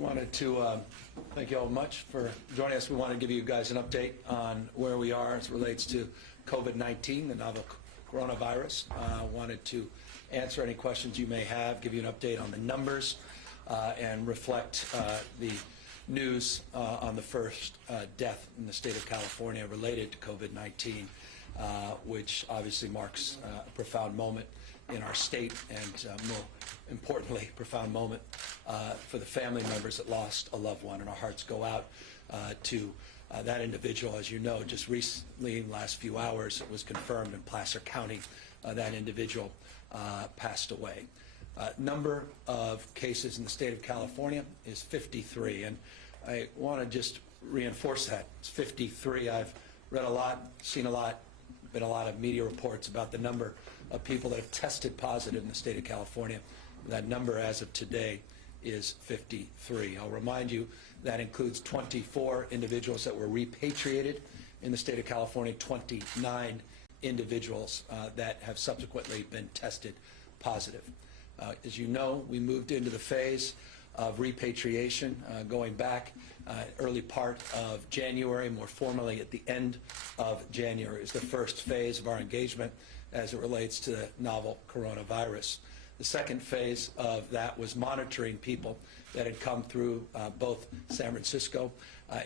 wanted to thank you all much for joining us. We want to give you guys an update on where we are as it relates to COVID-19, the novel coronavirus. Wanted to answer any questions you may have, give you an update on the numbers, and reflect the news on the first death in the state of California related to COVID-19, which obviously marks a profound moment in our state and, more importantly, profound moment for the family members that lost a loved one. And our hearts go out to that individual. As you know, just recently, in the last few hours, it was confirmed in Placer County that individual passed away. Number of cases in the state of California is 53, and I want to just reinforce that. It's 53. I've read a lot, seen a lot, been a lot of media reports about the number of people that have tested positive in the state of California. That number as of today is 53. I'll remind you that includes 24 individuals that were repatriated in the state of California, 29 individuals that have subsequently been tested positive. As you know, we moved into the phase of repatriation going back early part of January, more formally at the end of January is the first phase of our engagement as it relates to the novel coronavirus. The second phase of that was monitoring people that had come through both San Francisco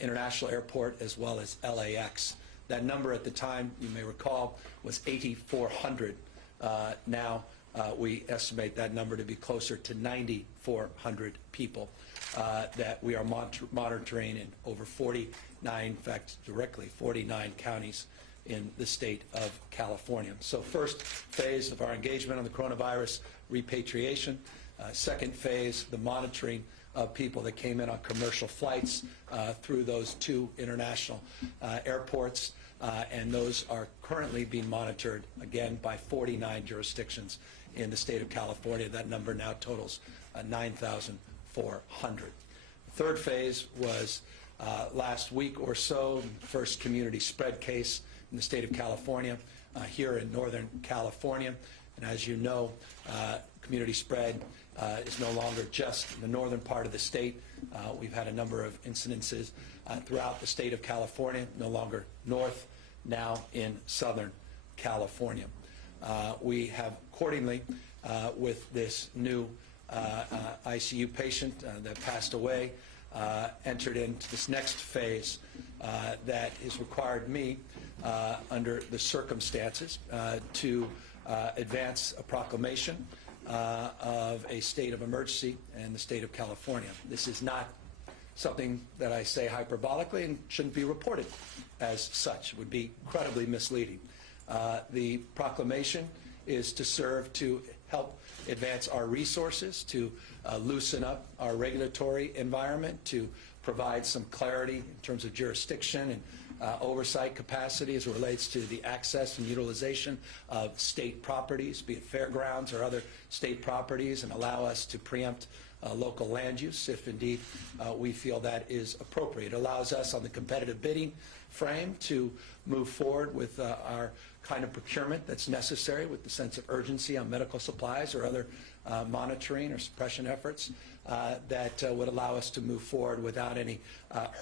International Airport as well as LAX. That number at the time, you may recall, was 8,400. Now we estimate that number to be closer to 9,400 people that we are monitoring in over 49, in fact, directly 49 counties in the state of California. So first phase of our engagement on the coronavirus, repatriation. Second phase, the monitoring of people that came in on commercial flights through those two international airports, and those are currently being monitored, again, by 49 jurisdictions in the state of California. That number now totals 9,400. Third phase was last week or so, first community spread case in the state of California, here in Northern California. And as you know, community spread is no longer just the northern part of the state. We've had a number of incidences throughout the state of California, no longer north, now in Southern California. We have accordingly, with this new ICU patient that passed away, entered into this next phase that has required me, under the circumstances, to advance a proclamation of a state of emergency in the state of California. This is not something that I say hyperbolically and shouldn't be reported as such. It would be incredibly misleading. The proclamation is to serve to help advance our resources, to loosen up our regulatory environment, to provide some clarity in terms of jurisdiction and oversight capacity as it relates to the access and utilization of state properties, be it fairgrounds or other state properties, and allow us to preempt local land use if indeed we feel that is appropriate. It allows us on the competitive bidding frame to move forward with our kind of procurement that's necessary with the sense of urgency on medical supplies or other monitoring or suppression efforts that would allow us to move forward without any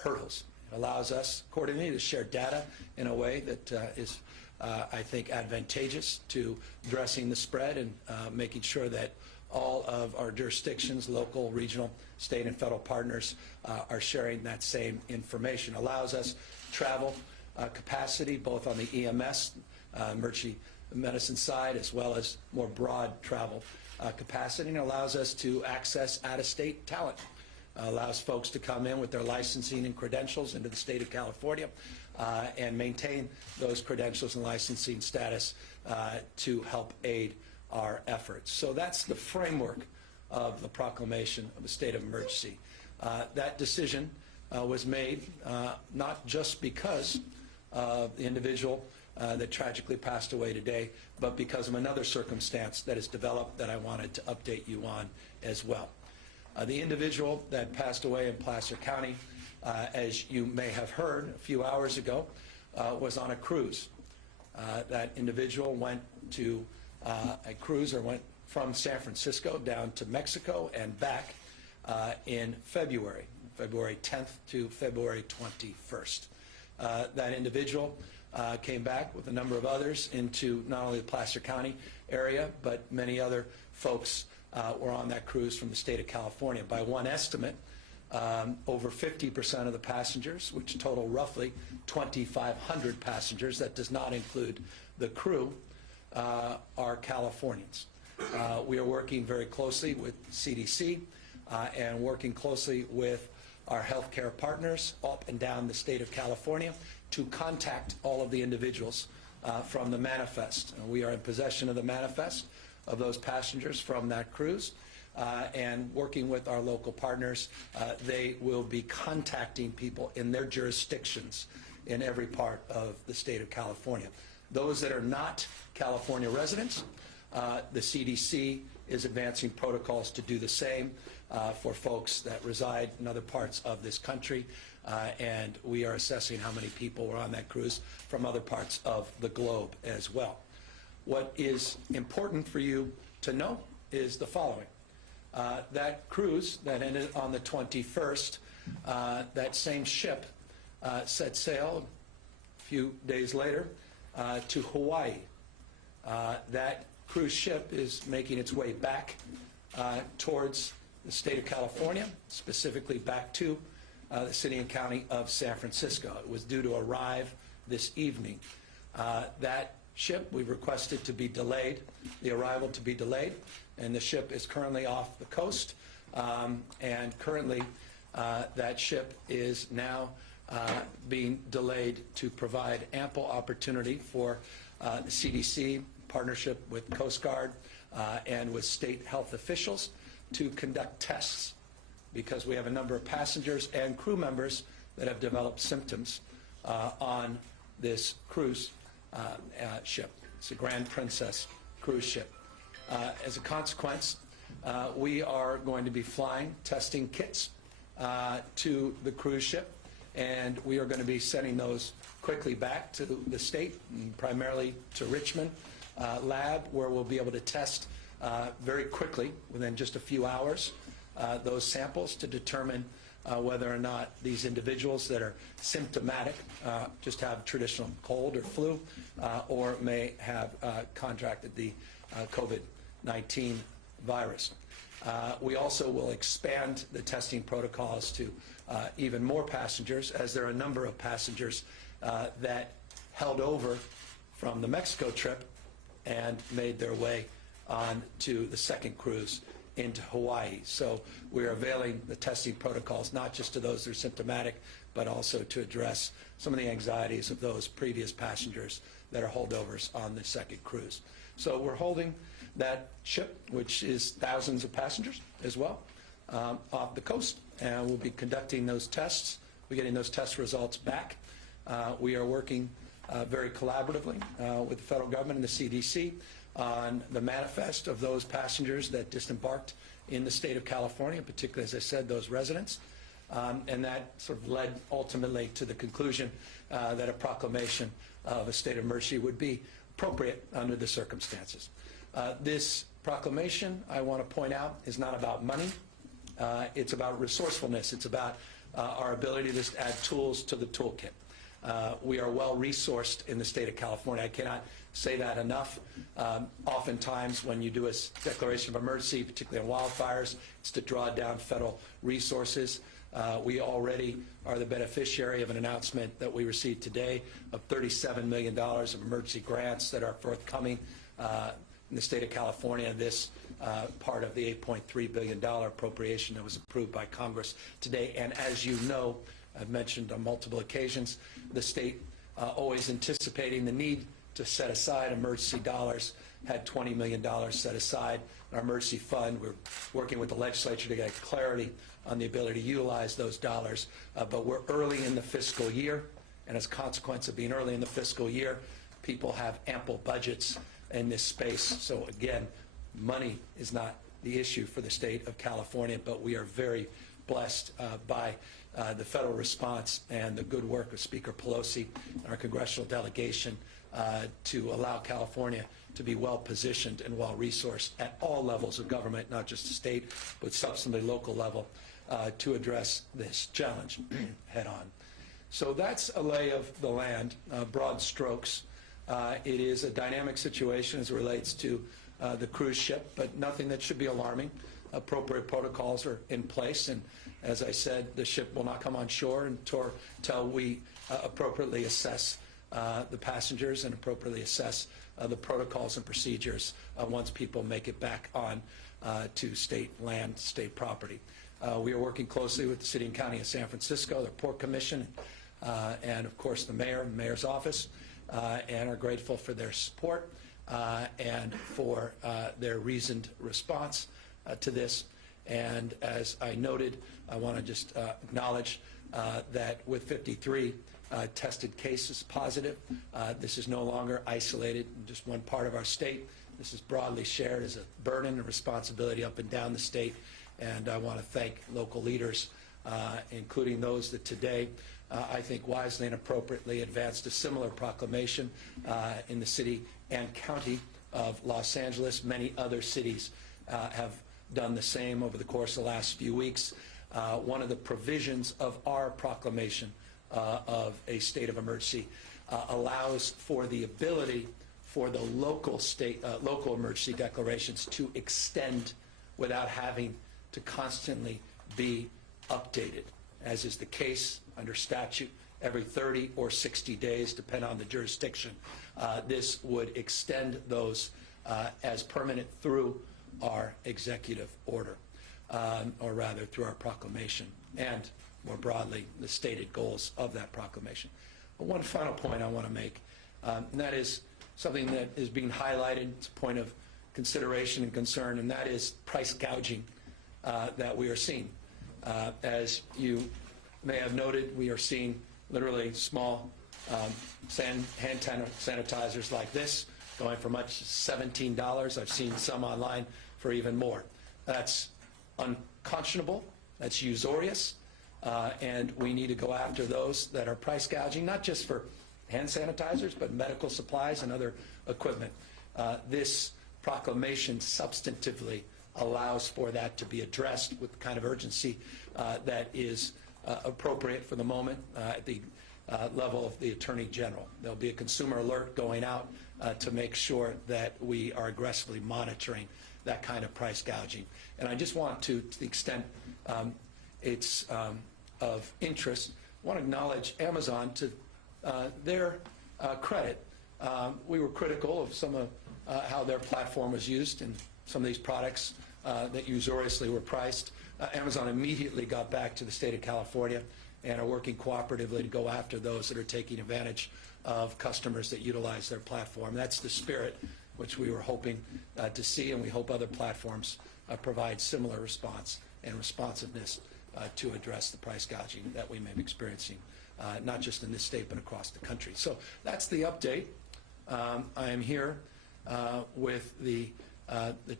hurdles. It allows us accordingly to share data in a way that is, I think, advantageous to addressing the spread and making sure that all of our jurisdictions, local, regional, state, and federal partners are sharing that same information. It allows us travel capacity both on the EMS, emergency medicine side, as well as more broad travel capacity, and allows us to access out-of-state talent. Allows folks to come in with their licensing and credentials into the state of California and maintain those credentials and licensing status to help aid our efforts. So that's the framework of the proclamation of a state of emergency. That decision was made not just because of the individual that tragically passed away today, but because of another circumstance that has developed that I wanted to update you on as well. The individual that passed away in Placer County, as you may have heard a few hours ago, was on a cruise. That individual went to a cruise or went from San Francisco down to Mexico and back in February 10th to February 21st. That individual came back with a number of others into not only the Placer County area, but many other folks were on that cruise from the state of California. By one estimate, over 50% of the passengers, which total roughly 2,500 passengers, that does not include the crew, are Californians. We are working very closely with CDC and working closely with our healthcare partners up and down the state of California to contact all of the individuals from the manifest. And we are in possession of the manifest of those passengers from that cruise, and working with our local partners, they will be contacting people in their jurisdictions in every part of the state of California. Those that are not California residents, the CDC is advancing protocols to do the same for folks that reside in other parts of this country, and we are assessing how many people were on that cruise from other parts of the globe as well. What is important for you to know is the following. That cruise that ended on the 21st, that same ship set sail a few days later to Hawaii. That cruise ship is making its way back towards the state of California, specifically back to the city and county of San Francisco. It was due to arrive this evening. That ship, we've requested to be delayed, the arrival to be delayed, and the ship is currently off the coast, and currently that ship is now being delayed to provide ample opportunity for the CDC, partnership with Coast Guard and with state health officials to conduct tests, because we have a number of passengers and crew members that have developed symptoms on this cruise ship. It's a Grand Princess cruise ship. As a consequence, we are going to be flying testing kits to the cruise ship, and we are going to be sending those quickly back to the state, and primarily to Richmond lab, where we'll be able to test very quickly, within just a few hours, those samples to determine whether or not these individuals that are symptomatic just have traditional cold or flu, or may have contracted the COVID-19 virus. We also will expand the testing protocols to even more passengers, as there are a number of passengers that held over from the Mexico trip and made their way on to the second cruise into Hawaii. So we're availing the testing protocols not just to those that are symptomatic, but also to address some of the anxieties of those previous passengers that are holdovers on the second cruise. So we're holding that ship, which is thousands of passengers as well, off the coast, and we'll be conducting those tests. We're getting those test results back. We are working very collaboratively with the federal government and the CDC on the manifest of those passengers that disembarked in the state of California, particularly, as I said, those residents. And that sort of led ultimately to the conclusion that a proclamation of a state of emergency would be appropriate under the circumstances. This proclamation, I want to point out, is not about money. It's about resourcefulness. It's about our ability to add tools to the toolkit. We are well resourced in the state of California. I cannot say that enough. Oftentimes when you do a declaration of emergency, particularly on wildfires, it's to draw down federal resources. We already are the beneficiary of an announcement that we received today of $37 million of emergency grants that are forthcoming in the state of California. This part of the $8.3 billion appropriation that was approved by Congress today. And as you know, I've mentioned on multiple occasions, the state always anticipating the need to set aside emergency dollars, had $20 million set aside in our emergency fund. We're working with the legislature to get clarity on the ability to utilize those dollars, but we're early in the fiscal year, and as a consequence of being early in the fiscal year, people have ample budgets in this space. So again, money is not the issue for the state of California, but we are very blessed by the federal response and the good work of Speaker Pelosi and our congressional delegation to allow California to be well positioned and well resourced at all levels of government, not just the state, but substantively local level, to address this challenge head on. So that's a lay of the land, broad strokes. It is a dynamic situation as it relates to the cruise ship, but nothing that should be alarming. Appropriate protocols are in place, and as I said, the ship will not come on shore until we appropriately assess the passengers and appropriately assess the protocols and procedures once people make it back on to state land, state property. We are working closely with the City and County of San Francisco, the Port Commission, and of course the mayor and the mayor's office, and are grateful for their support and for their reasoned response to this. And as I noted, I want to just acknowledge that with 53 tested cases positive, this is no longer isolated in just one part of our state. This is broadly shared as a burden and responsibility up and down the state. And I want to thank local leaders, including those that today, I think wisely and appropriately advanced a similar proclamation in the city and county of Los Angeles. Many other cities have done the same over the course of the last few weeks. One of the provisions of our proclamation of a state of emergency allows for the ability for the local emergency declarations to extend without having to constantly be updated, as is the case under statute every 30 or 60 days, depending on the jurisdiction. This would extend those as permanent through our executive order, or rather through our proclamation, and more broadly, the stated goals of that proclamation. But one final point I want to make, and that is something that is being highlighted. It's a point of consideration and concern, and that is price gouging that we are seeing. As you may have noted, we are seeing literally small hand sanitizers like this going for much as $17. I've seen some online for even more. That's unconscionable. That's usurious. And we need to go after those that are price gouging, not just for hand sanitizers, but medical supplies and other equipment. This proclamation substantively allows for that to be addressed with the kind of urgency that is appropriate for the moment at the level of the Attorney General. There'll be a consumer alert going out to make sure that we are aggressively monitoring that kind of price gouging. And I just want to the extent it's of interest, I want to acknowledge Amazon to their credit. We were critical of some of how their platform was used in some of these products that usuriously were priced. Amazon immediately got back to the state of California and are working cooperatively to go after those that are taking advantage of customers that utilize their platform. That's the spirit which we were hoping to see, and we hope other platforms provide similar response and responsiveness to address the price gouging that we may be experiencing, not just in this state but across the country. So that's the update. I am here with the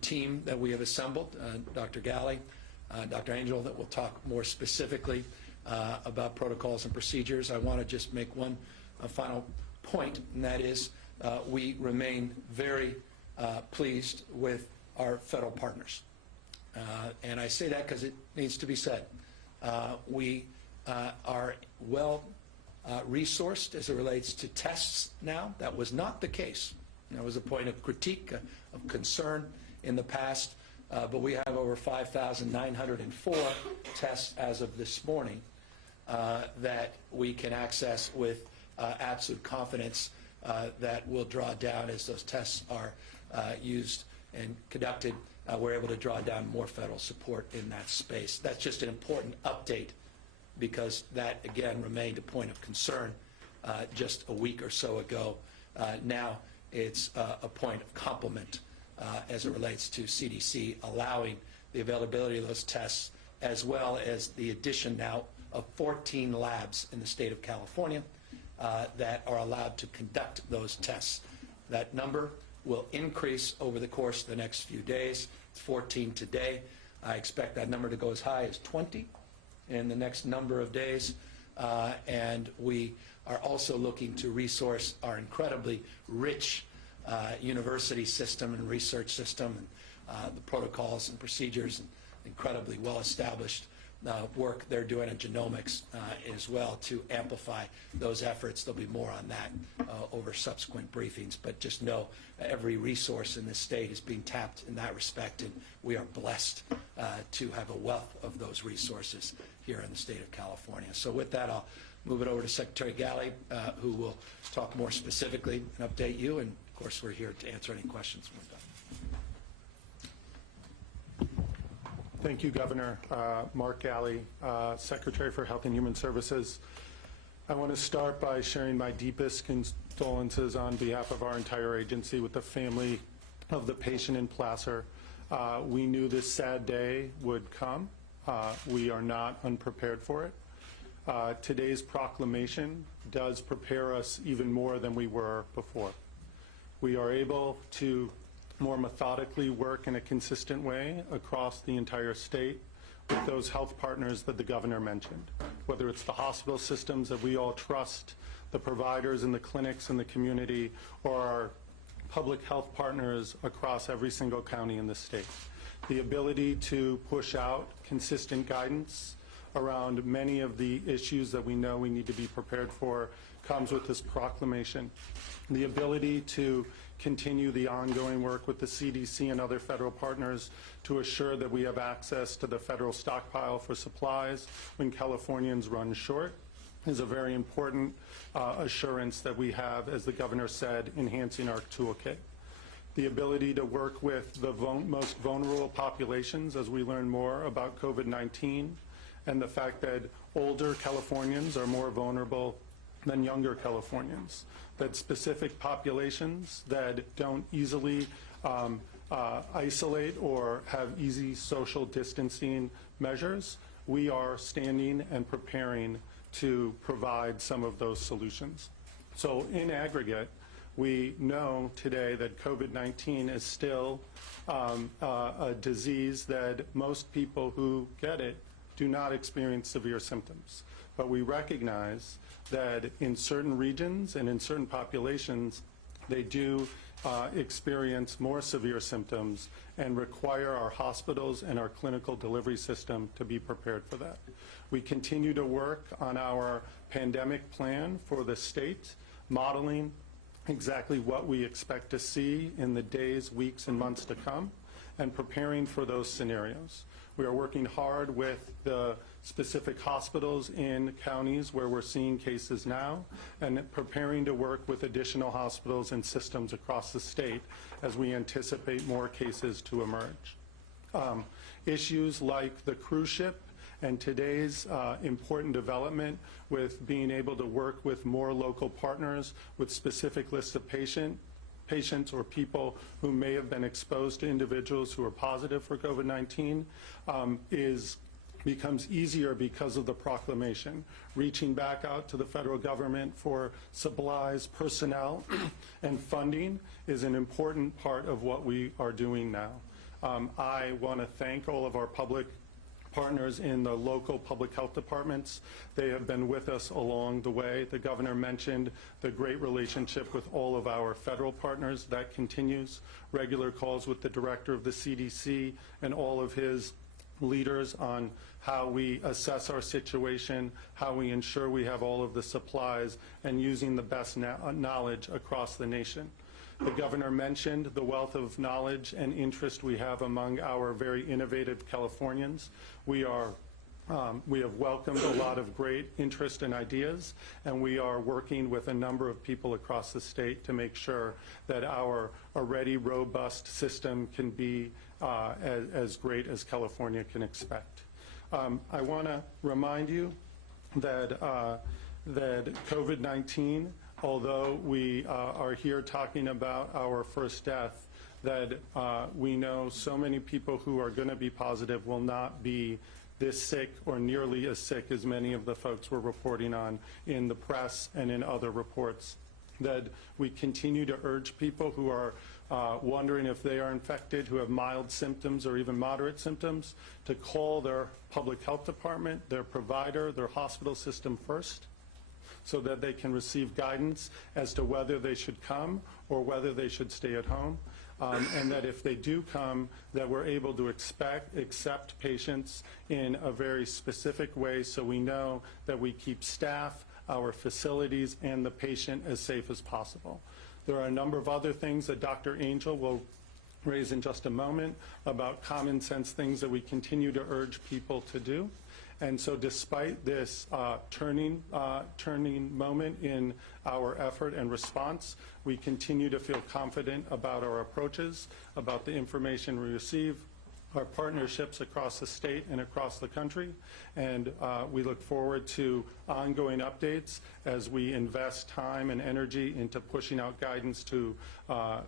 team that we have assembled, Dr. Galley, Dr. Angel, that will talk more specifically about protocols and procedures. I want to just make one final point, and that is we remain very pleased with our federal partners. And I say that because it needs to be said. We are well resourced as it relates to tests now. That was not the case. That was a point of critique, of concern in the past. But we have over 5,904 tests as of this morning that we can access with absolute confidence that will draw down as those tests are used and conducted. We're able to draw down more federal support in that space. That's just an important update because that, again, remained a point of concern just a week or so ago. Now it's a point of compliment as it relates to CDC allowing the availability of those tests, as well as the addition now of 14 labs in the state of California that are allowed to conduct those tests. That number will increase over the course of the next few days. It's 14 today. I expect that number to go as high as 20 in the next number of days. And we are also looking to resource our incredibly rich university system and research system and the protocols and procedures and incredibly well-established work they're doing in genomics as well to amplify those efforts. There'll be more on that over subsequent briefings, but just know every resource in this state is being tapped in that respect, and we are blessed to have a wealth of those resources here in the state of California. So with that, I'll move it over to Secretary Galley, who will talk more specifically and update you, and of course we're here to answer any questions when we're done. Thank you, Governor. Mark Galley, Secretary for Health and Human Services. I want to start by sharing my deepest condolences on behalf of our entire agency with the family of the patient in Placer. We knew this sad day would come. We are not unprepared for it. Today's proclamation does prepare us even more than we were before. We are able to more methodically work in a consistent way across the entire state with those health partners that the governor mentioned, whether it's the hospital systems that we all trust, the providers and the clinics in the community, or our public health partners across every single county in the state. The ability to push out consistent guidance around many of the issues that we know we need to be prepared for comes with this proclamation. The ability to continue the ongoing work with the CDC and other federal partners to assure that we have access to the federal stockpile for supplies when Californians run short is a very important assurance that we have, as the governor said, enhancing our toolkit. The ability to work with the most vulnerable populations as we learn more about COVID-19, and the fact that older Californians are more vulnerable than younger Californians, that specific populations that don't easily isolate or have easy social distancing measures, we are standing and preparing to provide some of those solutions. So in aggregate, we know today that COVID-19 is still a disease that most people who get it do not experience severe symptoms. But we recognize that in certain regions and in certain populations, they do experience more severe symptoms and require our hospitals and our clinical delivery system to be prepared for that. We continue to work on our pandemic plan for the state, modeling exactly what we expect to see in the days, weeks, and months to come, and preparing for those scenarios. We are working hard with the specific hospitals in counties where we're seeing cases now, and preparing to work with additional hospitals and systems across the state as we anticipate more cases to emerge. Issues like the cruise ship and today's important development with being able to work with more local partners with specific lists of patients or people who may have been exposed to individuals who are positive for COVID-19 becomes easier because of the proclamation. Reaching back out to the federal government for supplies, personnel, and funding is an important part of what we are doing now. I want to thank all of our public partners in the local public health departments. They have been with us along the way. The governor mentioned the great relationship with all of our federal partners. That continues. Regular calls with the director of the CDC and all of his leaders on how we assess our situation, how we ensure we have all of the supplies, and using the best knowledge across the nation. The governor mentioned the wealth of knowledge and interest we have among our very innovative Californians. We have welcomed a lot of great interest and ideas, and we are working with a number of people across the state to make sure that our already robust system can be as great as California can expect. I want to remind you that COVID-19, although we are here talking about our first death, that we know so many people who are going to be positive will not be this sick or nearly as sick as many of the folks we're reporting on in the press and in other reports. That we continue to urge people who are wondering if they are infected, who have mild symptoms or even moderate symptoms, to call their public health department, their provider, their hospital system first, so that they can receive guidance as to whether they should come or whether they should stay at home. and that if they do come, that we're able to accept patients in a very specific way so we know that we keep staff, our facilities, and the patient as safe as possible. There are a number of other things that Dr. Angel will raise in just a moment about common sense things that we continue to urge people to do. And so despite this turning moment in our effort and response, we continue to feel confident about our approaches, about the information we receive, our partnerships across the state and across the country. And we look forward to ongoing updates as we invest time and energy into pushing out guidance to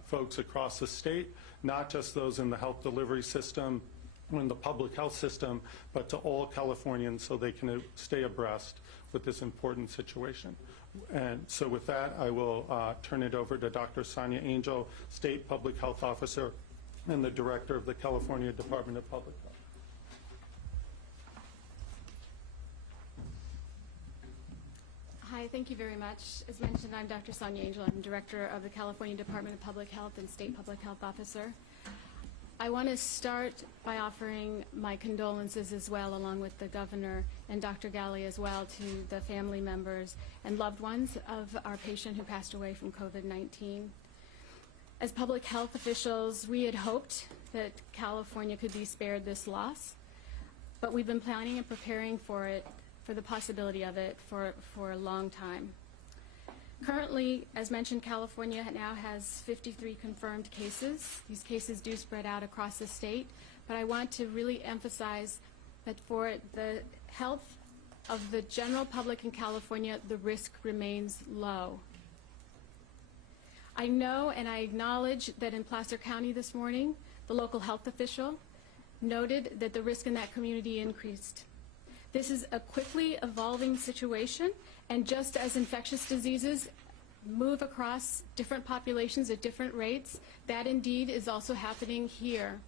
folks across the state, not just those in the health delivery system, in the public health system, but to all Californians so they can stay abreast with this important situation. And so with that, I will turn it over to Dr. Sonia Angel, State Public Health Officer and the Director of the California Department of Public Health. Hi, thank you very much. As mentioned, I'm Dr. Sonia Angel. I'm Director of the California Department of Public Health and State Public Health Officer. I want to start by offering my condolences as well, along with the Governor and Dr. Galley as well, to the family members and loved ones of our patient who passed away from COVID-19. As public health officials, we had hoped that California could be spared this loss, but we've been planning and preparing for it, for the possibility of it, for a long time. Currently, as mentioned, California now has 53 confirmed cases. These cases do spread out across the state, but I want to really emphasize that for the health of the general public in California, the risk remains low. I know and I acknowledge that in Placer County this morning, the local health official noted that the risk in that community increased. This is a quickly evolving situation, and just as infectious diseases move across different populations at different rates, that indeed is also happening here.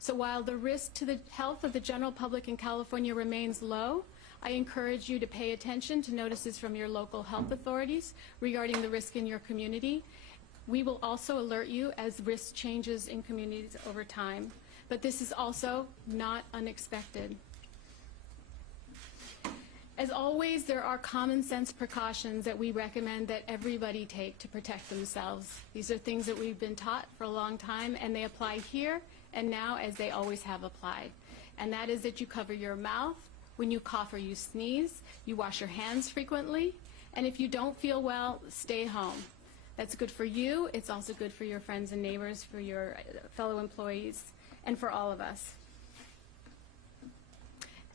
So while the risk to the health of the general public in California remains low, I encourage you to pay attention to notices from your local health authorities regarding the risk in your community. We will also alert you as risk changes in communities over time, but this is also not unexpected. As always, there are common sense precautions that we recommend that everybody take to protect themselves. These are things that we've been taught for a long time, and they apply here and now as they always have applied. And that is that you cover your mouth when you cough or you sneeze, you wash your hands frequently, and if you don't feel well, stay home. That's good for you. It's also good for your friends and neighbors, for your fellow employees, and for all of us.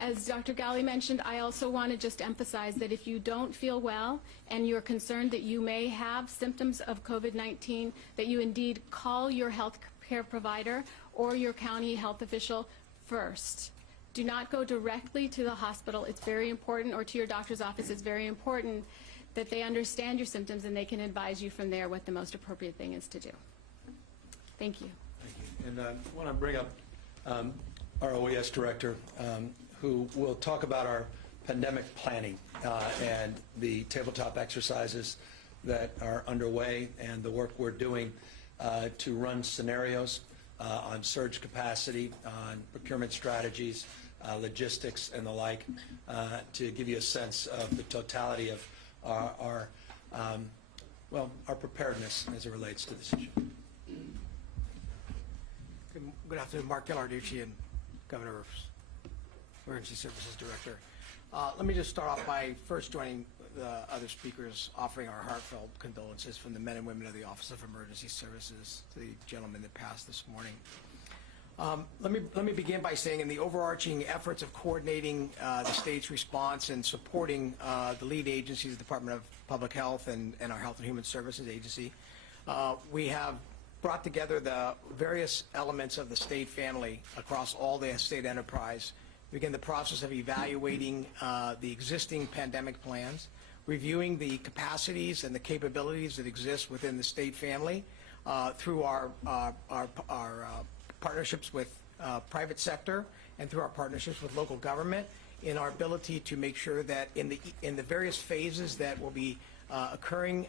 As Dr. Galley mentioned, I also want to just emphasize that if you don't feel well and you're concerned that you may have symptoms of COVID-19, that you indeed call your health care provider or your county health official first. Do not go directly to the hospital. It's very important, or to your doctor's office. It's very important that they understand your symptoms and they can advise you from there what the most appropriate thing is to do. Thank you. Thank you. And I want to bring up our OES director, who will talk about our pandemic planning and the tabletop exercises that are underway and the work we're doing to run scenarios on surge capacity, on procurement strategies, logistics, and the like, to give you a sense of the totality of our preparedness as it relates to this issue. Good afternoon, Mark Ghilarducci, and Governor's Emergency Services Director. Let me just start off by first joining the other speakers, offering our heartfelt condolences from the men and women of the Office of Emergency Services to the gentleman that passed this morning. Let me begin by saying, in the overarching efforts of coordinating the state's response and supporting the lead agencies, the Department of Public Health and our Health and Human Services Agency, we have brought together the various elements of the state family across all the state enterprise, begin the process of evaluating the existing pandemic plans, reviewing the capacities and the capabilities that exist within the state family through our partnerships with private sector and through our partnerships with local government, in our ability to make sure that in the various phases that will be occurring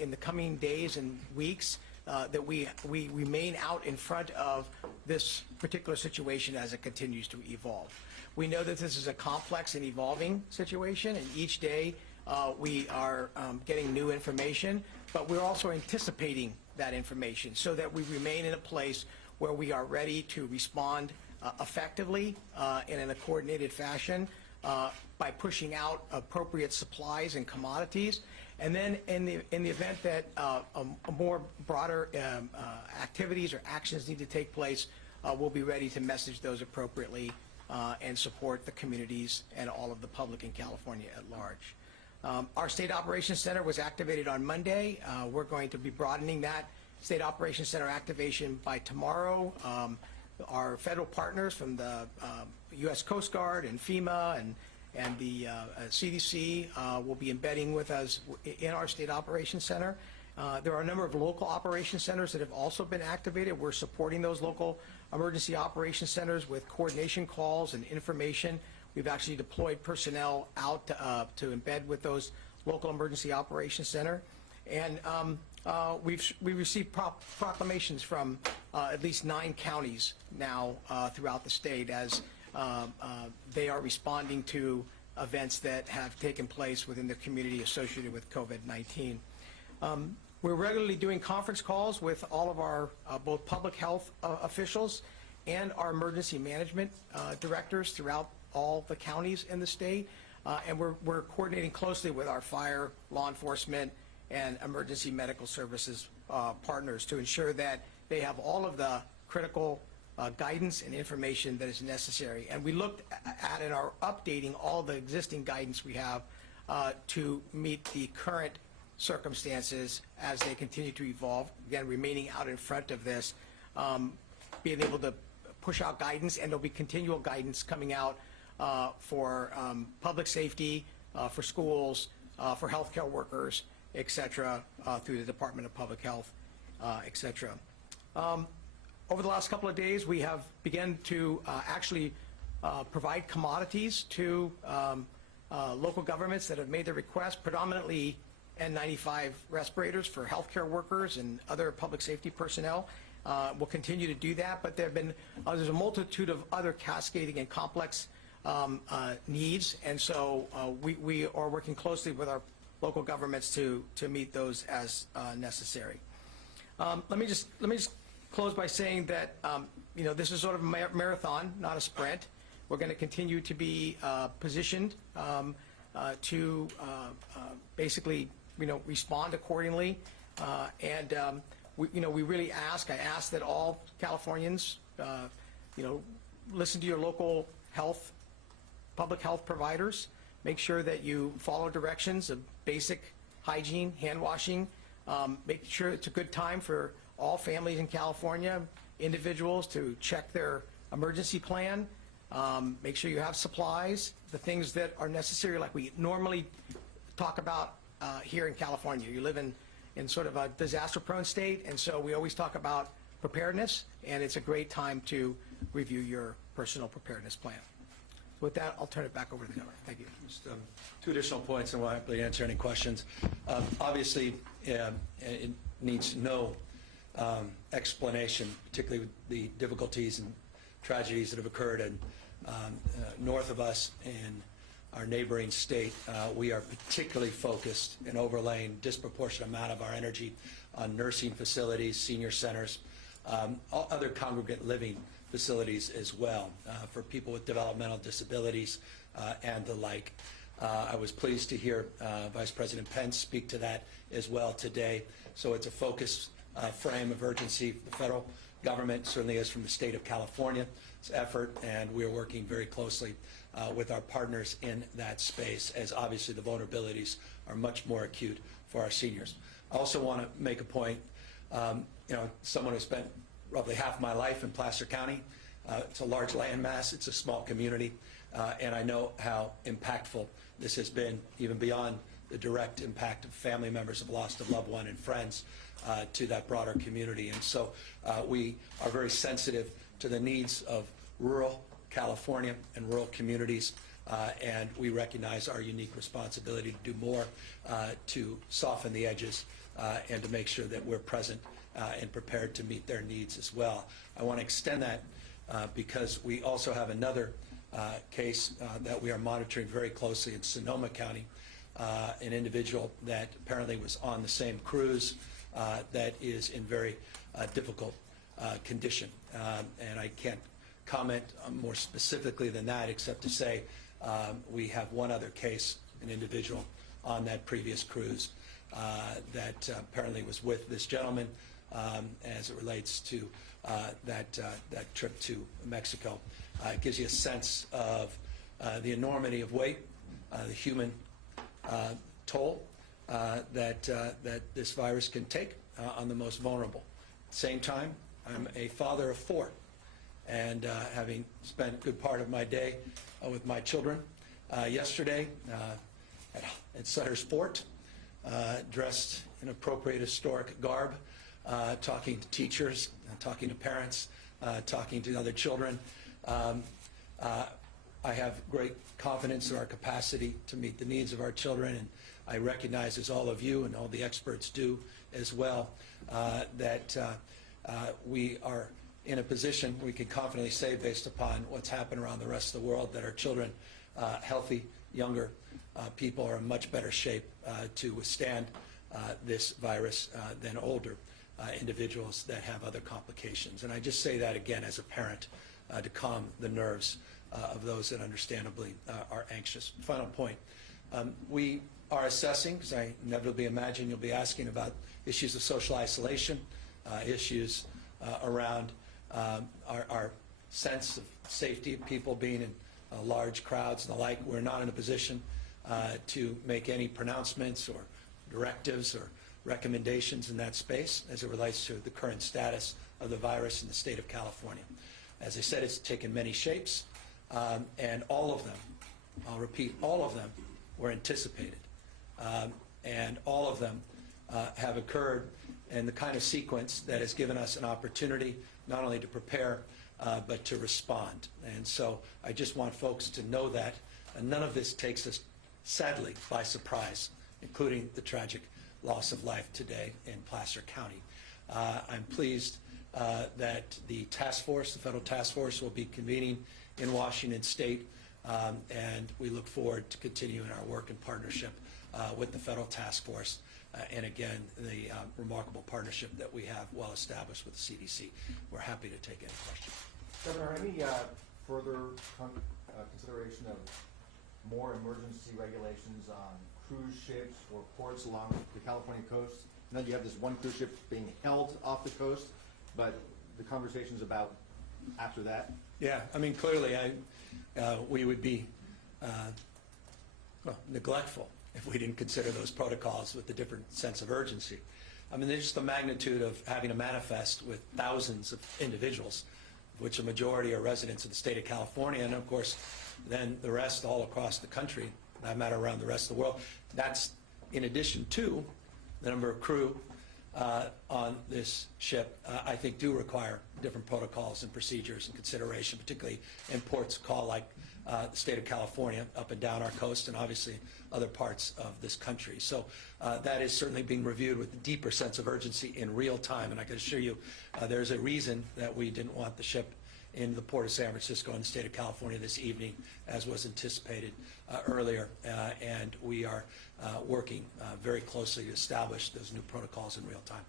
in the coming days and weeks, that we remain out in front of this particular situation as it continues to evolve. We know that this is a complex and evolving situation, and each day we are getting new information, but we're also anticipating that information so that we remain in a place where we are ready to respond effectively and in a coordinated fashion by pushing out appropriate supplies and commodities. And then in the event that a more broader activities or actions need to take place, we'll be ready to message those appropriately and support the communities and all of the public in California at large. Our State Operations Center was activated on Monday. We're going to be broadening that State Operations Center activation by tomorrow. Our federal partners from the U.S. Coast Guard and FEMA and the CDC will be embedding with us in our State Operations Center. There are a number of local operation centers that have also been activated. We're supporting those local emergency operation centers with coordination calls and information. We've actually deployed personnel out to embed with those local emergency operations center. And we received proclamations from at least 9 counties now throughout the state as they are responding to events that have taken place within the community associated with COVID-19. We're regularly doing conference calls with all of our both public health officials and our emergency management directors throughout all the counties in the state. And we're coordinating closely with our fire, law enforcement, and emergency medical services partners to ensure that they have all of the critical guidance and information that is necessary. And we looked at and are updating all the existing guidance we have to meet the current circumstances as they continue to evolve. Again, remaining out in front of this, being able to push out guidance, and there'll be continual guidance coming out for public safety, for schools, for healthcare workers, et cetera, through the Department of Public Health, et cetera. Over the last couple of days, we have begun to actually provide commodities to local governments that have made the request, predominantly N95 respirators for healthcare workers and other public safety personnel. We'll continue to do that, but there's a multitude of other cascading and complex needs, and so we are working closely with our local governments to meet those as necessary. Let me just close by saying that this is sort of a marathon, not a sprint. We're going to continue to be positioned to basically respond accordingly, and we really I ask that all Californians listen to your local public health providers. Make sure that you follow directions of basic hygiene, hand washing. Make sure it's a good time for all families in California, individuals, to check their emergency plan. Make sure you have supplies, the things that are necessary, like we normally talk about here in California. You live in sort of a disaster-prone state, and so we always talk about preparedness, and it's a great time to review your personal preparedness plan. With that, I'll turn it back over to the governor. Thank you. Just 2 additional points, and we'll happily answer any questions. Obviously, it needs no explanation, particularly with the difficulties and tragedies that have occurred in, north of us in our neighboring state. We are particularly focused and overlaying disproportionate amount of our energy on nursing facilities, senior centers, all other congregate living facilities as well, for people with developmental disabilities and the like. I was pleased to hear Vice President Pence speak to that as well today. So it's a focus frame of urgency for the federal government, certainly is from the state of California's effort, and we are working very closely with our partners in that space, as obviously the vulnerabilities are much more acute for our seniors. I also want to make a point, someone who spent roughly half my life in Placer County. It's a large landmass, it's a small community, and I know how impactful this has been, even beyond the direct impact of family members who have lost a loved one and friends to that broader community. And so we are very sensitive to the needs of rural California and rural communities, and we recognize our unique responsibility to do more to soften the edges and to make sure that we're present and prepared to meet their needs as well. I want to extend that because we also have another case that we are monitoring very closely in Sonoma County, an individual that apparently was on the same cruise that is in very difficult condition. And I can't comment more specifically than that, except to say we have one other case, an individual on that previous cruise that apparently was with this gentleman as it relates to that trip to Mexico. It gives you a sense of the enormity of weight, the human toll that this virus can take on the most vulnerable. At the same time, I'm a father of 4, and having spent a good part of my day with my children yesterday at Sutter's Fort, dressed in appropriate historic garb, talking to teachers, talking to parents, talking to other children. I have great confidence in our capacity to meet the needs of our children, and I recognize, as all of you and all the experts do as well, that we are in a position we can confidently say, based upon what's happened around the rest of the world, that our children, healthy, younger people, are in much better shape to withstand this virus than older individuals that have other complications. And I just say that again as a parent to calm the nerves of those that understandably are anxious. Final point. We are assessing, because I inevitably imagine you'll be asking about issues of social isolation, issues around our sense of safety of people being in large crowds and the like. We're not in a position to make any pronouncements or directives or recommendations in that space as it relates to the current status of the virus in the state of California. As I said, it's taken many shapes, and all of them, I'll repeat, all of them were anticipated, and all of them have occurred in the kind of sequence that has given us an opportunity not only to prepare but to respond. And so I just want folks to know that none of this takes us, sadly, by surprise, including the tragic loss of life today in Placer County. I'm pleased that the task force, the federal task force, will be convening in Washington State, and we look forward to continuing our work in partnership with the federal task force, and again, the remarkable partnership that we have well established with the CDC. We're happy to take any questions. Governor, any further consideration of more emergency regulations on cruise ships or ports along the California coast? I know you have this one cruise ship being held off the coast, but the conversations about after that? Yeah, I mean, clearly, we would be neglectful if we didn't consider those protocols with a different sense of urgency. I mean, there's just the magnitude of having a manifest with thousands of individuals, of which a majority are residents of the state of California, and of course, then the rest all across the country, no matter around the rest of the world. That's in addition to the number of crew on this ship, I think do require different protocols and procedures and consideration, particularly in ports call like the state of California, up and down our coast, and obviously other parts of this country. So that is certainly being reviewed with a deeper sense of urgency in real time, and I can assure you there's a reason that we didn't want the ship in the port of San Francisco in the state of California this evening, as was anticipated earlier, and we are working very closely to establish those new protocols in real time.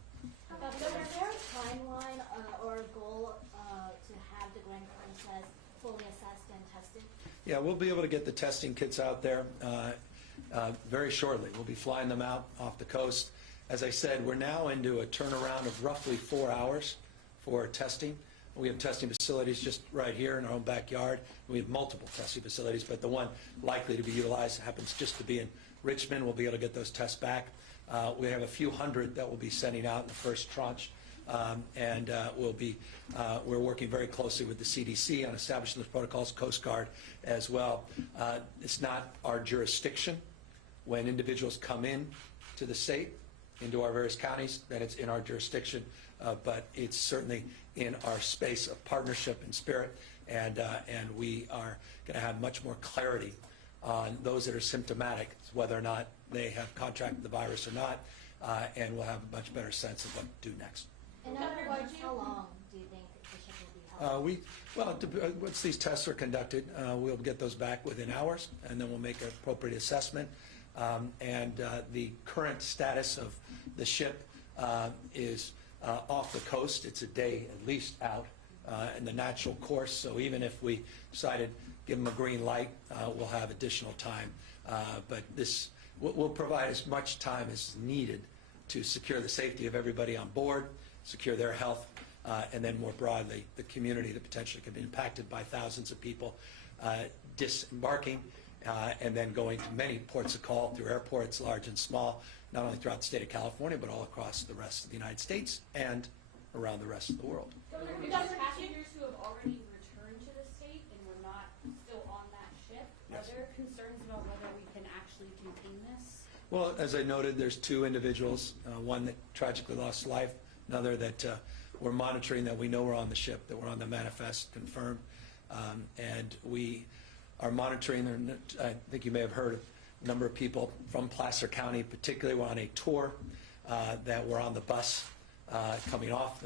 So is there a timeline or a goal to have the Grand Princess fully assessed and tested? Yeah, we'll be able to get the testing kits out there very shortly. We'll be flying them out off the coast. As I said, we're now into a turnaround of roughly 4 hours for testing. We have testing facilities just right here in our own backyard. We have multiple testing facilities, but the one likely to be utilized happens just to be in Richmond. We'll be able to get those tests back. We have a few hundred that we'll be sending out in the first tranche, and we're working very closely with the CDC on establishing those protocols, Coast Guard as well. It's not our jurisdiction when individuals come in to the state, into our various counties, that it's in our jurisdiction, but it's certainly in our space of partnership and spirit, and we are going to have much more clarity on those that are symptomatic, whether or not they have contracted the virus or not, and we'll have a much better sense of what to do next. In other words, how long do you think the ship will be held? Once these tests are conducted, we'll get those back within hours, and then we'll make an appropriate assessment. The current status of the ship is off the coast. It's a day at least out in the natural course, so even if we decided to give them a green light, we'll have additional time. But this will provide as much time as needed to secure the safety of everybody on board, secure their health, and then more broadly, the community that potentially could be impacted by thousands of people disembarking and then going to many ports of call through airports, large and small, not only throughout the state of California, but all across the rest of the United States and around the rest of the world. Governor, for those passengers who have already returned to the state and were not still on that ship, Yes. are there concerns about whether we can actually contain this? Well, as I noted, there's two individuals, one that tragically lost life, another that we're monitoring, that we know were on the ship, that were on the manifest, confirmed. And we are monitoring, I think you may have heard of a number of people from Placer County, particularly were on a tour that were on the bus coming off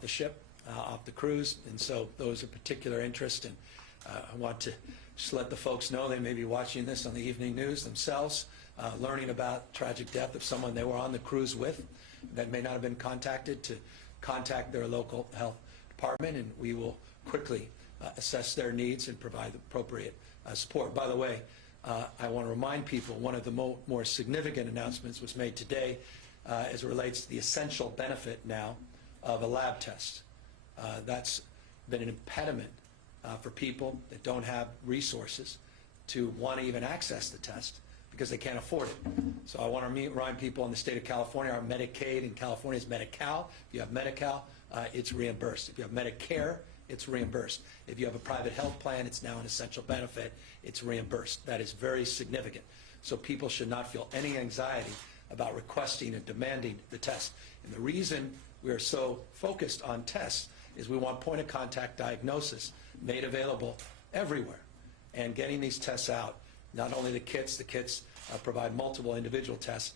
the ship, off the cruise. And so those are particular interest. And I want to just let the folks know they may be watching this on the evening news themselves, learning about tragic death of someone they were on the cruise with that may not have been contacted, to contact their local health department, and we will quickly assess their needs and provide the appropriate support. By the way, I want to remind people, one of the more significant announcements was made today as it relates to the essential benefit now of a lab test. That's been an impediment for people that don't have resources to want to even access the test because they can't afford it. So I want to remind people in the state of California, our Medicaid in California is Medi-Cal. If you have Medi-Cal, it's reimbursed. If you have Medicare, it's reimbursed. If you have a private health plan, it's now an essential benefit. It's reimbursed. That is very significant. So people should not feel any anxiety about requesting and demanding the test. And the reason we are so focused on tests is we want point-of-contact diagnosis made available everywhere. And getting these tests out, not only the kits provide multiple individual tests,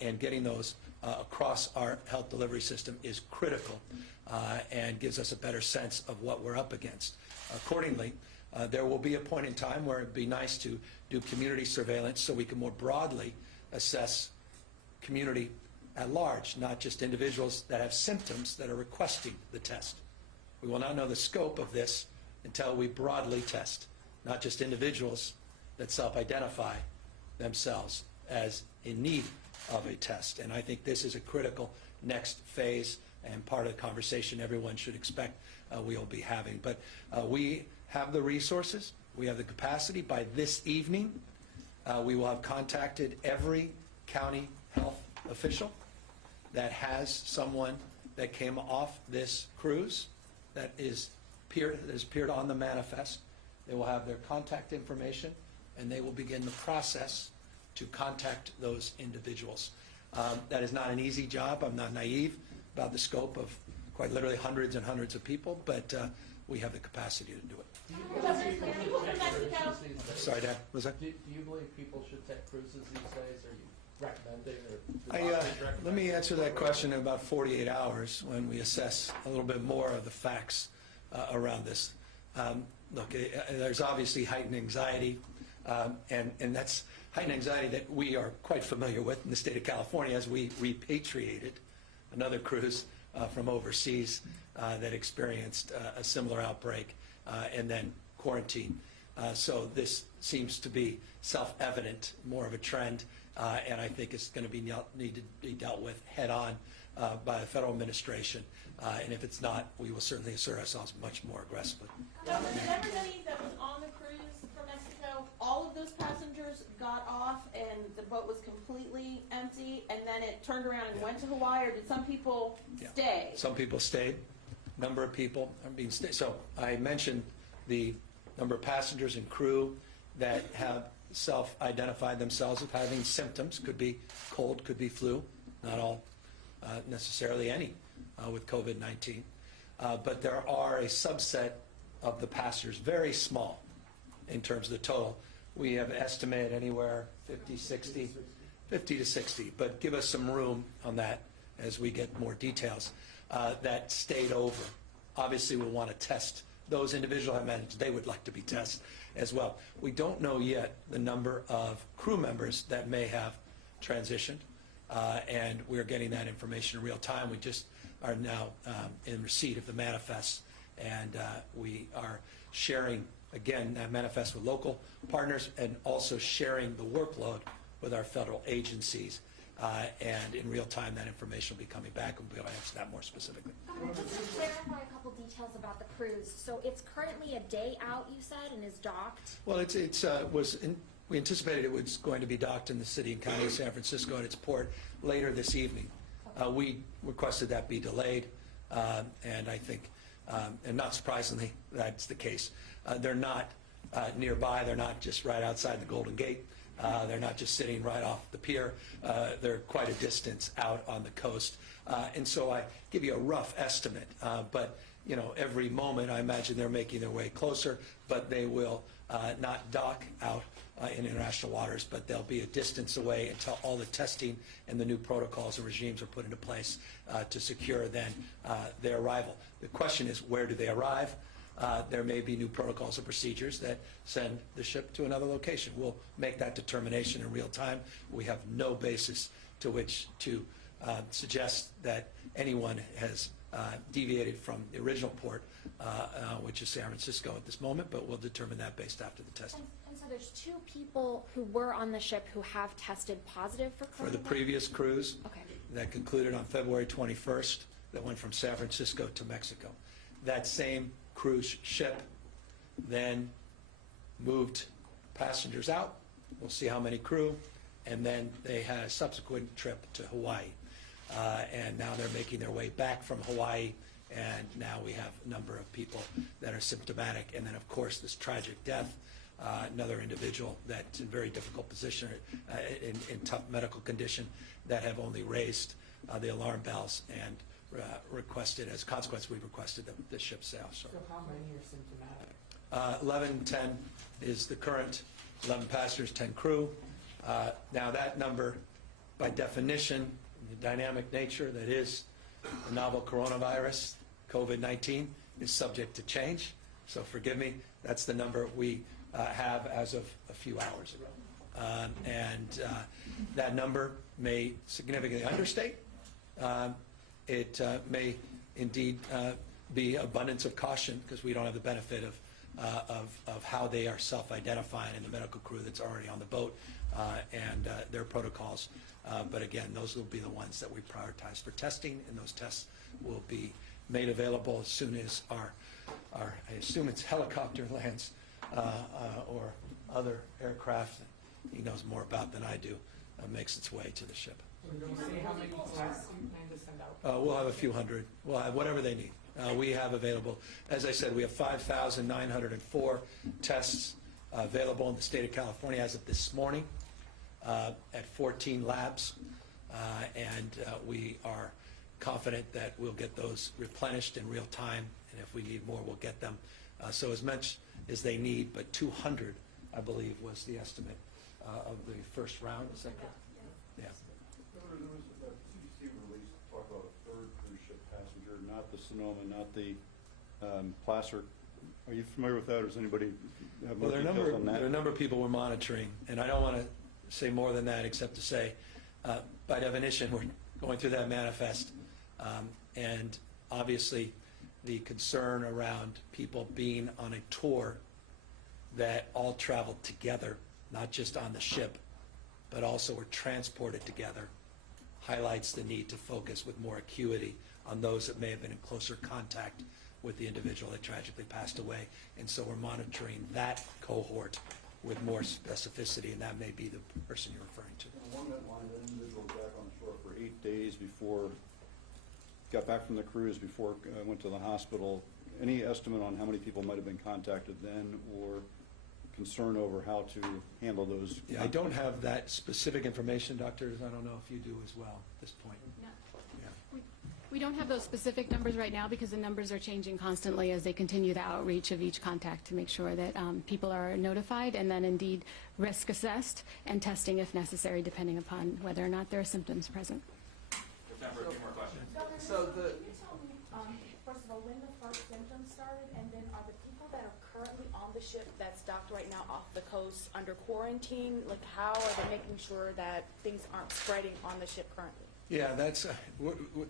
and getting those across our health delivery system is critical and gives us a better sense of what we're up against. Accordingly, there will be a point in time where it'd be nice to do community surveillance so we can more broadly assess community at large, not just individuals that have symptoms that are requesting the test. We will not know the scope of this until we broadly test, not just individuals that self-identify themselves as in need of a test. And I think this is a critical next phase and part of the conversation everyone should expect we'll be having. But we have the resources, we have the capacity. By this evening, we will have contacted every county health official that has someone that came off this cruise that has appeared on the manifest. They will have their contact information, and they will begin the process to contact those individuals. That is not an easy job. I'm not naive about the scope of quite literally hundreds and hundreds of people, but we have the capacity to do it. People from Mexico. Sorry, Dad, was that? Do you believe people should take cruises these days? Are you recommending or? Let me answer that question in about 48 hours when we assess a little bit more of the facts around this. Look, there's obviously heightened anxiety, and that's heightened anxiety that we are quite familiar with in the state of California as we repatriated another cruise from overseas that experienced a similar outbreak and then quarantine. So this seems to be self-evident, more of a trend, and I think it's going to need to be dealt with head-on by the federal administration. And if it's not, we will certainly assert ourselves much more aggressively. Governor, did everybody that was on the cruise from Mexico, all of those passengers got off and the boat was completely empty, and then it turned around and went to Hawaii, or did some people stay? Some people stayed. Number of people are being stayed. So I mentioned the number of passengers and crew that have self-identified themselves as having symptoms. Could be cold, could be flu, not all necessarily any with COVID-19. But there are a subset of the passengers, very small in terms of the total. We have estimated anywhere 50 to 60, but give us some room on that as we get more details. that stayed over. Obviously, we'll want to test those individuals I mentioned. They would like to be tested as well. We don't know yet the number of crew members that may have transitioned, and we're getting that information in real time. We just are now in receipt of the manifest, and we are sharing, again, that manifest with local partners and also sharing the workload with our federal agencies. And in real time, that information will be coming back, and we'll be able to answer that more specifically. Just to clarify a couple details about the cruise. So it's currently a day out, you said, and is docked? Well, we anticipated it was going to be docked in the city and county of San Francisco at its port later this evening. We requested that be delayed, and I think, and not surprisingly, that's the case. They're not nearby. They're not just right outside the Golden Gate. They're not just sitting right off the pier. They're quite a distance out on the coast. And so I give you a rough estimate, but you know, every moment I imagine they're making their way closer, but they will not dock out in international waters, but they'll be a distance away until all the testing and the new protocols and regimes are put into place to secure then their arrival. The question is, where do they arrive? There may be new protocols and procedures that send the ship to another location. We'll make that determination in real time. We have no basis to which to suggest that anyone has deviated from the original port, which is San Francisco at this moment, but we'll determine that based after the testing. And so there's 2 people who were on the ship who have tested positive for COVID-19? For the previous cruise Okay. that concluded on February 21st, that went from San Francisco to Mexico. That same cruise ship then moved passengers out. We'll see how many crew, and then they had a subsequent trip to Hawaii. And now they're making their way back from Hawaii, and now we have a number of people that are symptomatic. And then, of course, this tragic death, another individual that's in very difficult position, in tough medical condition, that have only raised the alarm bells and requested, as a consequence, we've requested that the ship sail. So how many are symptomatic? 11, 10 is the current, 11 passengers, 10 crew. Now that number, by definition, the dynamic nature that is the novel coronavirus, COVID-19, is subject to change. So forgive me, that's the number we have as of a few hours ago. That number may significantly understate. It may indeed be abundance of caution, because we don't have the benefit of how they are self-identifying in the medical crew that's already on the boat and their protocols. But again, those will be the ones that we prioritize for testing, and those tests will be made available as soon as our I assume it's helicopter lands or other aircraft that he knows more about than I do, makes its way to the ship. Can you say how many tests you plan to send out? We'll have a few hundred. We'll have whatever they need. We have available. As I said, we have 5,904 tests available in the state of California as of this morning at 14 labs, and we are confident that we'll get those replenished in real time, and if we need more, we'll get them. So as much as they need, but 200, I believe, was the estimate of the first round. Is that correct? Yeah. There was a CDC release talk about a 3rd cruise ship passenger, not the Sonoma, not the Placer. Are you familiar with that, or does anybody have more details on that? There are a number of people we're monitoring, and I don't want to say more than that except to say, by definition, we're going through that manifest, and obviously the concern around people being on a tour that all traveled together, not just on the ship, but also were transported together, highlights the need to focus with more acuity on those that may have been in closer contact with the individual that tragically passed away. And so we're monitoring that cohort with more specificity, and that may be the person you're referring to. Along that line, that individual was back on shore for 8 days before, got back from the cruise before went to the hospital. Any estimate on how many people might have been contacted then, or concern over how to handle those? Yeah, I don't have that specific information, doctors. I don't know if you do as well at this point. No. Yeah. We don't have those specific numbers right now because the numbers are changing constantly as they continue the outreach of each contact to make sure that people are notified and then indeed risk assessed and testing if necessary, depending upon whether or not there are symptoms present. Time for a few more questions. So Can you tell me first of all, when the first symptoms started, and then are the people that are currently on the ship that's docked right now off the coast under quarantine? Like, how are they making sure that things aren't spreading on the ship currently? Yeah, that's,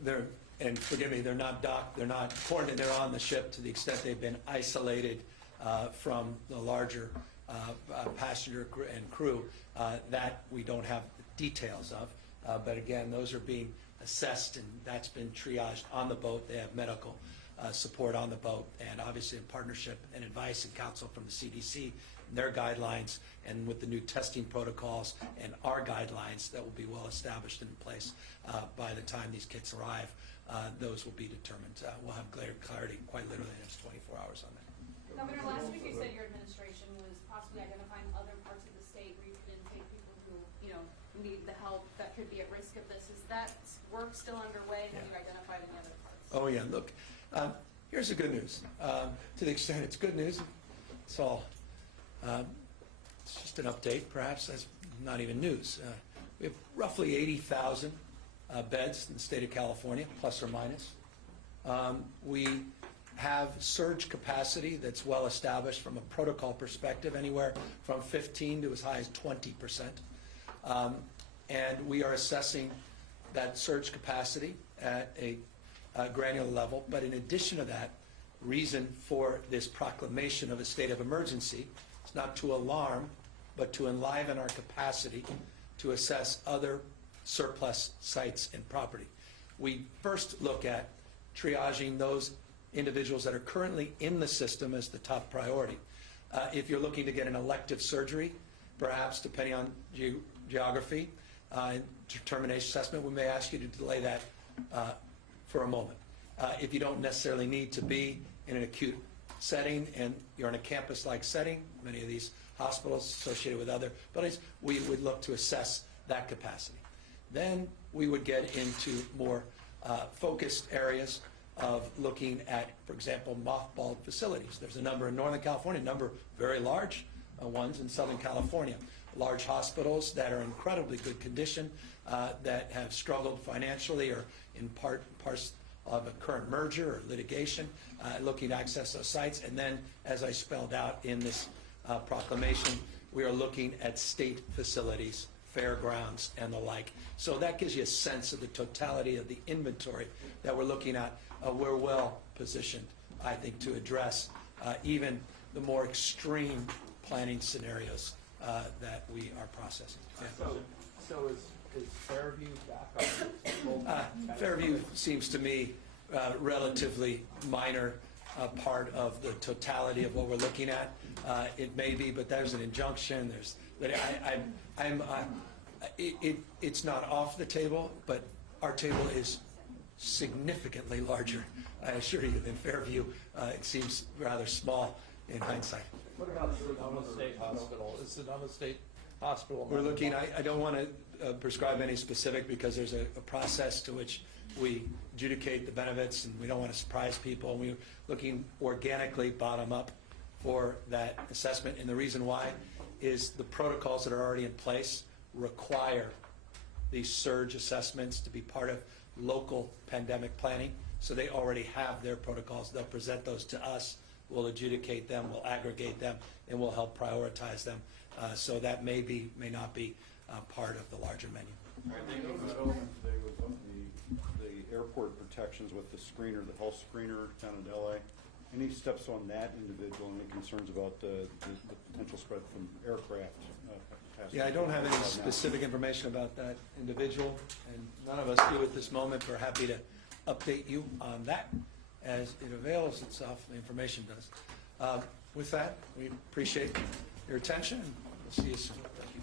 they're, and forgive me, they're not docked, they're not quarantined, they're on the ship to the extent they've been isolated from the larger passenger and crew. That we don't have details of, but again, those are being assessed, and that's been triaged on the boat. They have medical support on the boat, and obviously in partnership and advice and counsel from the CDC and their guidelines, and with the new testing protocols and our guidelines that will be well established and in place by the time these kits arrive, those will be determined. We'll have greater clarity quite literally in the next 24 hours on that. Governor, last week you said your administration was possibly identifying other parts of the state where you could intake people who, need the help that could be at risk of this. Is that work still underway? Have you identified any other parts? Oh, yeah, look, here's the good news. To the extent it's good news, it's all, it's just an update, perhaps. That's not even news. We have roughly 80,000 beds in the state of California, plus or minus. We have surge capacity that's well established from a protocol perspective, anywhere from 15 to as high as 20%. And we are assessing that surge capacity at a granular level. But in addition to that, reason for this proclamation of a state of emergency is not to alarm, but to enliven our capacity to assess other surplus sites and property. We first look at triaging those individuals that are currently in the system as the top priority. If you're looking to get an elective surgery, perhaps depending on geography, determination assessment, we may ask you to delay that for a moment. If you don't necessarily need to be in an acute setting and you're in a campus-like setting, many of these hospitals associated with other buildings, we would look to assess that capacity. Then we would get into more focused areas of looking at, for example, mothballed facilities. There's a number in Northern California, a number very large ones in Southern California. Large hospitals that are in incredibly good condition, that have struggled financially or in parts of a current merger or litigation, looking to access those sites. And then, as I spelled out in this proclamation, we are looking at state facilities, fairgrounds, and the like. So that gives you a sense of the totality of the inventory that we're looking at. We're well positioned, I think, to address even the more extreme planning scenarios that we are processing. Yeah. So is Fairview back up? Fairview seems to me relatively minor part of the totality of what we're looking at. It may be, but there's an injunction. It's not off the table, but our table is significantly larger, I assure you, than Fairview. It seems rather small in hindsight. What about Sonoma State Hospital? Is Sonoma State Hospital? We're looking, I don't want to prescribe any specific, because there's a process to which we adjudicate the benefits, and we don't want to surprise people. And we're looking organically bottom up for that assessment. And the reason why is the protocols that are already in place require these surge assessments to be part of local pandemic planning. So they already have their protocols. They'll present those to us. We'll adjudicate them, we'll aggregate them, and we'll help prioritize them. So that may not be part of the larger menu. The development today was on the airport protections with the screener, the health screener down in LA. Any steps on that individual? Any concerns about the potential spread from aircraft? Yeah, I don't have any specific information about that individual, and none of us do at this moment. We're happy to update you on that as it avails itself, the information does. With that, we appreciate your attention, and we'll see you soon. Thank you.